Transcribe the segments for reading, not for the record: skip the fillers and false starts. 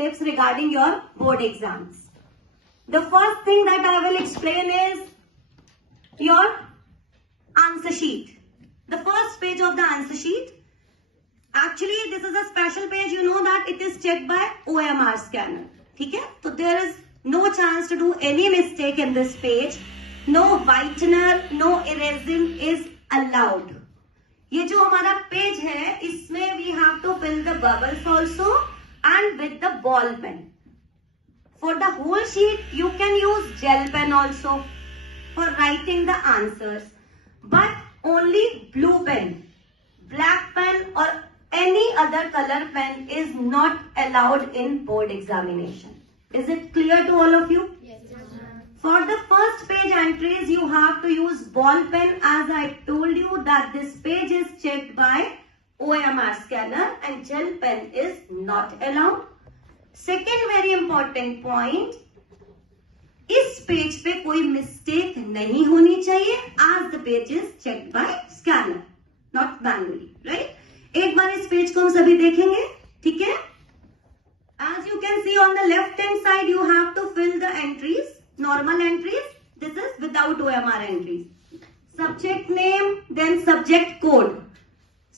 tips regarding your board exams. The first thing that I will explain is your answer sheet. The first page of the answer sheet. Actually, this is a special page. You know that it is checked by OMR scanner. ठीक है? So there is no chance to do any mistake in this page. No whitener, no erasing is allowed. ये जो हमारा page है, इसमें we have to fill the bubbles also and with the ball pen. For the whole sheet, you can use gel pen also for writing the answers. But only blue pen, black pen or any other color pen is not allowed in board examination. Is it clear to all of you? Yes, ma'am. For the first page entries, you have to use ball pen, as I told you that this page is checked by OMR scanner and gel pen is not allowed. Second very important point, इस page पे कोई mistake नहीं होनी चाहिए, as the page is checked by scanner, not manually, right? एक बार इस page को हम सभी देखेंगे, ठीक है? As you can see on the left hand side, you have to fill the entries, normal entries. This is without OMR entries. Subject name, then subject code.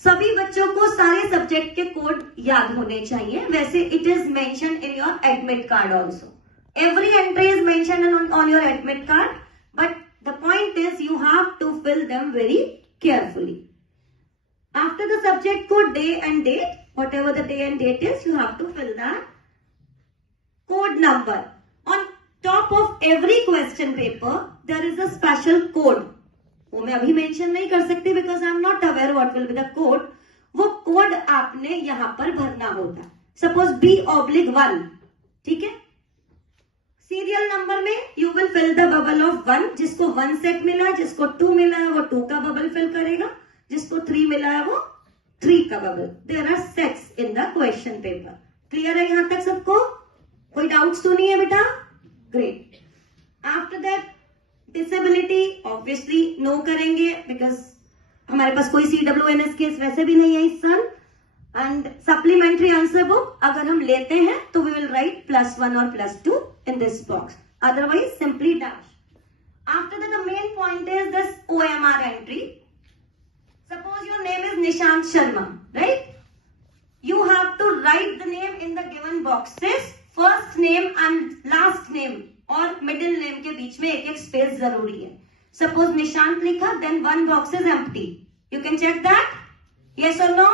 सभी बच्चों को सारे सब्जेक्ट के कोड याद होने चाहिए. वैसे it is mentioned in your admit card also. Every entry is mentioned on your admit card, but the point is you have to fill them very carefully. After the subject code, day and date, whatever the day and date is, you have to fill that. Code number. On top of every question paper, there is a special code. वो मैं अभी mention नहीं कर सकती because I am not aware what will be the code. वो code आपने यहाँ पर भरना होता है. Suppose B/1, ठीक है? सीरियल नंबर में you will fill the bubble of 1. जिसको 1 सेट मिला है, जिसको 2 मिला है, वो 2 का बबल फिल करेगा. जिसको 3 मिला है, वो 3 का bubble. There are sets in the question paper. Clear है यहाँ तक सबको? कोई डाउट्स तो नहीं है बेटा? Great. After that disability obviously no करेंगे बिकॉज हमारे पास कोई CWNS केस वैसे भी नहीं है इस साल. एंड सप्लीमेंट्री आंसर बुक अगर हम लेते हैं तो वी विल राइट +1 और +2 in this box. Otherwise simply dash. After that the main point is this OMR entry. Suppose your name is Nishant Sharma, right? You have to write the name in the given boxes. First name and last name और middle name के बीच में एक space जरूरी है. Suppose Nishant लिखा, then one box is empty. You can check that? Yes or no?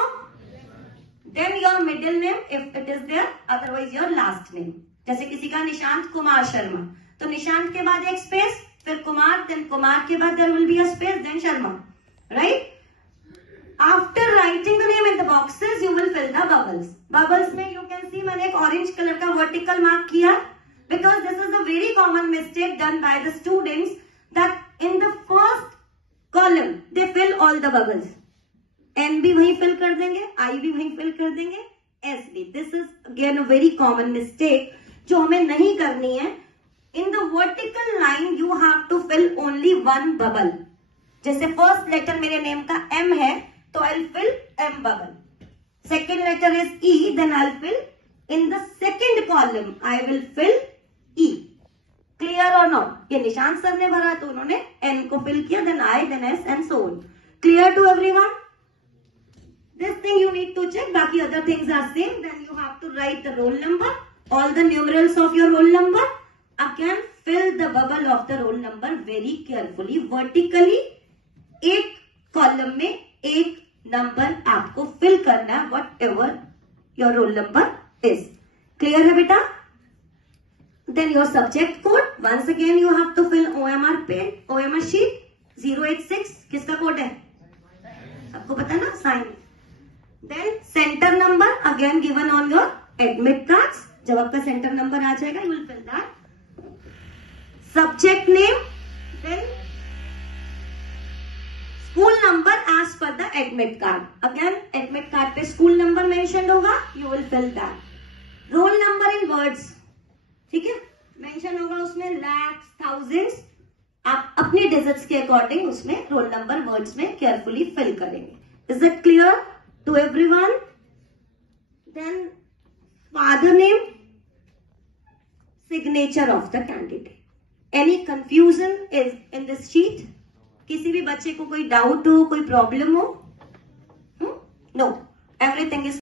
Then your middle name if it is there, otherwise your last name. जैसे किसी का निशांत कुमार शर्मा, तो निशांत के बाद एक स्पेस, फिर कुमार, then कुमार के बाद there will be a space, then Sharma, right? After writing the name in the boxes, you will fill the bubbles. Bubbles में you can see मैंने एक orange color का vertical mark किया because this is a very common mistake done by the students that in the first column they fill all the bubbles. N भी वहीं fill कर देंगे, I भी वहीं fill कर देंगे, S भी. This is again a very common mistake जो हमें नहीं करनी है. In the vertical line you have to fill only one bubble. जैसे first letter मेरे name का M है, तो I'll fill M bubble. Second letter is E, then I'll fill in the second column. I will fill E. Clear or not? ये Nishant sir ने भरा तो उन्होंने N को fill किया, then I, then S and so on. Clear to everyone? This thing you need to check. बाकी other things are same. Then you have to write the roll number, all the numerals of your roll number. Again, fill the bubble of the roll number very carefully. Vertically, एक column में एक number आपको fill करना है, whatever your roll number is. Clear है बेटा? Then your subject code, once again you have to fill OMR pen, OMR sheet 086. किसका code है? सबको पता है ना? Sign. Then centre number again given on your admit cards. जब आपका सेंटर नंबर आ जाएगा you will fill that. Subject name, then school number as पर the admit card. Again admit card पे स्कूल नंबर मेंशन होगा, you will fill that. Roll number in words, ठीक है, mention होगा उसमें लैक्स, थाउजेंड्स. आप अपनी डिजिट्स के अकॉर्डिंग उसमें रोल नंबर वर्ड्स में केयरफुली फिल करेंगे. Is it clear to everyone? Then father name, signature of the candidate. Any confusion is in this sheet? किसी भी बच्चे को कोई डाउट हो, कोई प्रॉब्लम हो? No, everything is